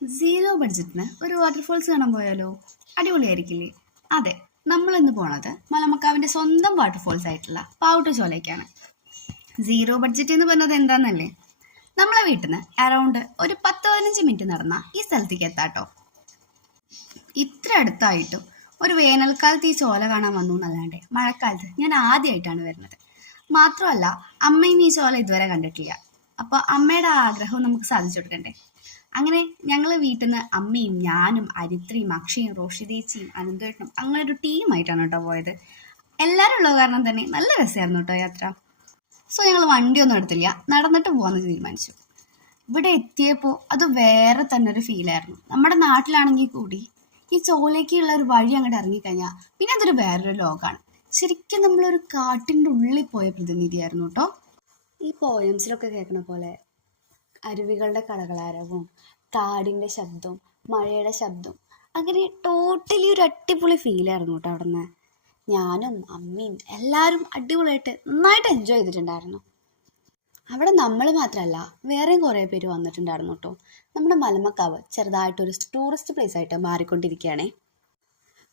Zero ബഡ്ജറ്റിന് ഒരു waterfalls കാണാൻ പോയാലോ? അടിപൊളിയായിരിക്കില്ലേ? അതെ, നമ്മളിന്ന് പോണത് മലമക്കാവിന്റെ സ്വന്തം വാട്ടർഫോൾസ് ആയിട്ടുള്ള പാവുട്ട ചോലയ്ക്കാണ്. സീറോ ബഡ്ജറ്റ് എന്ന് പറഞ്ഞത് എന്താന്നല്ലേ? നമ്മളെ വീട്ടിൽ നിന്ന് അറൗണ്ട് ഒരു 10-15 മിനിറ്റ് നടന്ന ഈ സ്ഥലത്തേക്ക് എത്താട്ടോ. ഇത്ര അടുത്തായിട്ടും ഒരു വേനൽക്കാലത്ത് ഈ ചോല കാണാൻ വന്നു എന്നല്ലാണ്ട് മഴക്കാലത്ത് ഞാൻ ആദ്യമായിട്ടാണ് വരുന്നത്. മാത്രമല്ല, അമ്മയും ഈ ചോല ഇതുവരെ കണ്ടിട്ടില്ല. അപ്പോൾ അമ്മയുടെ ആഗ്രഹവും നമുക്ക് സാധിച്ചു കൊടുക്കണ്ടേ? അങ്ങനെ ഞങ്ങൾ വീട്ടിൽ നിന്ന് അമ്മയും ഞാനും അരിത്രയും അക്ഷയും റോഷിതേച്ചിയും അനന്തേട്ടനും അങ്ങനെ ഒരു ടീമായിട്ടാണ് കേട്ടോ പോയത്. എല്ലാവരും ഉള്ളത് കാരണം തന്നെ നല്ല രസമായിരുന്നു കേട്ടോ യാത്ര. സോ ഞങ്ങൾ വണ്ടിയൊന്നും എടുത്തില്ല, നടന്നിട്ട് പോകാമെന്ന് തീരുമാനിച്ചു. ഇവിടെ എത്തിയപ്പോൾ അത് വേറെ തന്നെ ഒരു ഫീലായിരുന്നു. നമ്മുടെ നാട്ടിലാണെങ്കിൽ കൂടി ഈ ചോലേക്കുള്ള ഒരു വഴി അങ്ങോട്ട് ഇറങ്ങിക്കഴിഞ്ഞാൽ പിന്നെ അതൊരു വേറൊരു ലോകമാണ്. ശരിക്കും നമ്മളൊരു കാട്ടിൻ്റെ ഉള്ളിൽ പോയ പ്രതിനിധിയായിരുന്നു കേട്ടോ. ഈ പോയംസിലൊക്കെ കേൾക്കണ പോലെ അരുവികളുടെ കളകളാരവും കാടിൻ്റെ ശബ്ദവും മഴയുടെ ശബ്ദവും അങ്ങനെ ടോട്ടലി ഒരു അടിപൊളി ഫീലായിരുന്നു കേട്ടോ അവിടെ നിന്ന്. ഞാനും അമ്മയും എല്ലാവരും അടിപൊളിയായിട്ട് നന്നായിട്ട് എൻജോയ് ചെയ്തിട്ടുണ്ടായിരുന്നു. അവിടെ നമ്മൾ മാത്രമല്ല വേറെയും കുറേ പേര് വന്നിട്ടുണ്ടായിരുന്നു കേട്ടോ. നമ്മുടെ മലമക്കാവ് ചെറുതായിട്ടൊരു ടൂറിസ്റ്റ് പ്ലേസ് ആയിട്ട് മാറിക്കൊണ്ടിരിക്കുകയാണേ.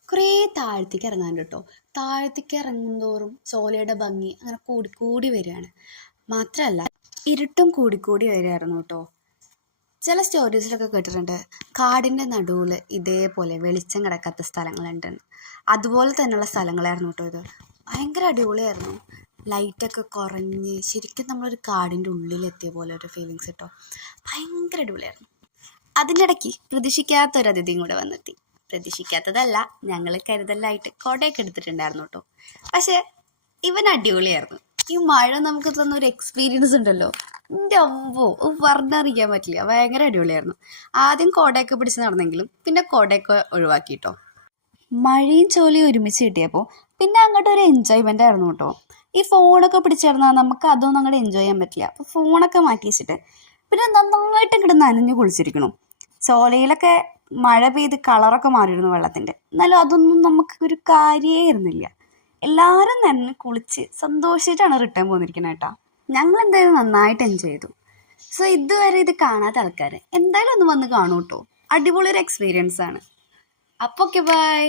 കുറേ താഴത്തേക്ക് ഇറങ്ങാൻ കേട്ടോ. താഴത്തേക്ക് ഇറങ്ങുന്തോറും ചോലയുടെ ഭംഗി അങ്ങനെ കൂടിക്കൂടി വരികയാണ്. മാത്രമല്ല ഇരുട്ടും കൂടിക്കൂടി വരികയായിരുന്നു കേട്ടോ. ചില സ്റ്റോറീസിലൊക്കെ കേട്ടിട്ടുണ്ട് കാടിൻ്റെ നടുവിൽ ഇതേപോലെ വെളിച്ചം കിടക്കാത്ത സ്ഥലങ്ങളുണ്ട്. അതുപോലെ തന്നെയുള്ള സ്ഥലങ്ങളായിരുന്നു കേട്ടോ ഇത്. ഭയങ്കര അടിപൊളിയായിരുന്നു. ലൈറ്റൊക്കെ കുറഞ്ഞ് ശരിക്കും നമ്മളൊരു കാടിൻ്റെ ഉള്ളിലെത്തിയ പോലെ ഒരു ഫീലിങ്സ് കേട്ടോ. ഭയങ്കര അടിപൊളിയായിരുന്നു. അതിൻ്റെ ഇടയ്ക്ക് പ്രതീക്ഷിക്കാത്തൊരു അതിഥിയും കൂടെ വന്നെത്തി. പ്രതീക്ഷിക്കാത്തതല്ല, ഞങ്ങൾ കരുതലായിട്ട് കോട്ടയൊക്കെ എടുത്തിട്ടുണ്ടായിരുന്നു കേട്ടോ. പക്ഷേ ഇവൻ അടിപൊളിയായിരുന്നു. ഈ മഴ നമുക്ക് തന്ന ഒരു എക്സ്പീരിയൻസ് ഉണ്ടല്ലോ, എൻ്റെ അമ്പോ പറഞ്ഞറിയിക്കാൻ പറ്റില്ല. ഭയങ്കര അടിപൊളിയായിരുന്നു. ആദ്യം കോടയൊക്കെ പിടിച്ച് നടന്നെങ്കിലും പിന്നെ കോടയൊക്കെ ഒഴിവാക്കിട്ടോ. മഴയും ചോലയും ഒരുമിച്ച് കിട്ടിയപ്പോൾ പിന്നെ അങ്ങോട്ട് ഒരു എൻജോയ്മെൻ്റ് ആയിരുന്നു കേട്ടോ. ഈ ഫോണൊക്കെ പിടിച്ചിരുന്നാൽ നമുക്ക് അതൊന്നും അങ്ങോട്ട് എൻജോയ് ചെയ്യാൻ പറ്റില്ല. അപ്പോൾ ഫോണൊക്കെ മാറ്റി വെച്ചിട്ട് പിന്നെ നന്നായിട്ട് ഇങ്ങോട്ട് നനഞ്ഞു കുളിച്ചിരിക്കണം. ചോലയിലൊക്കെ മഴ പെയ്ത് കളറൊക്കെ മാറിയിരുന്നു വെള്ളത്തിൻ്റെ. എന്നാലും അതൊന്നും നമുക്ക് ഒരു കാര്യമേ ഇരുന്നില്ല. എല്ലാവരും നനഞ്ഞ് കുളിച്ച് സന്തോഷിച്ചിട്ടാണ് റിട്ടേൺ പോന്നിരിക്കുന്നത് കേട്ടോ. ഞങ്ങൾ എന്തായാലും നന്നായിട്ട് എൻജോയ് ചെയ്തു. സോ ഇതുവരെ ഇത് കാണാത്ത ആൾക്കാർ എന്തായാലും ഒന്ന് വന്ന് കാണൂ കേട്ടോ. അടിപൊളി ഒരു എക്സ്പീരിയൻസ് ആണ്. അപ്പോൾ ഓക്കെ, ബൈ.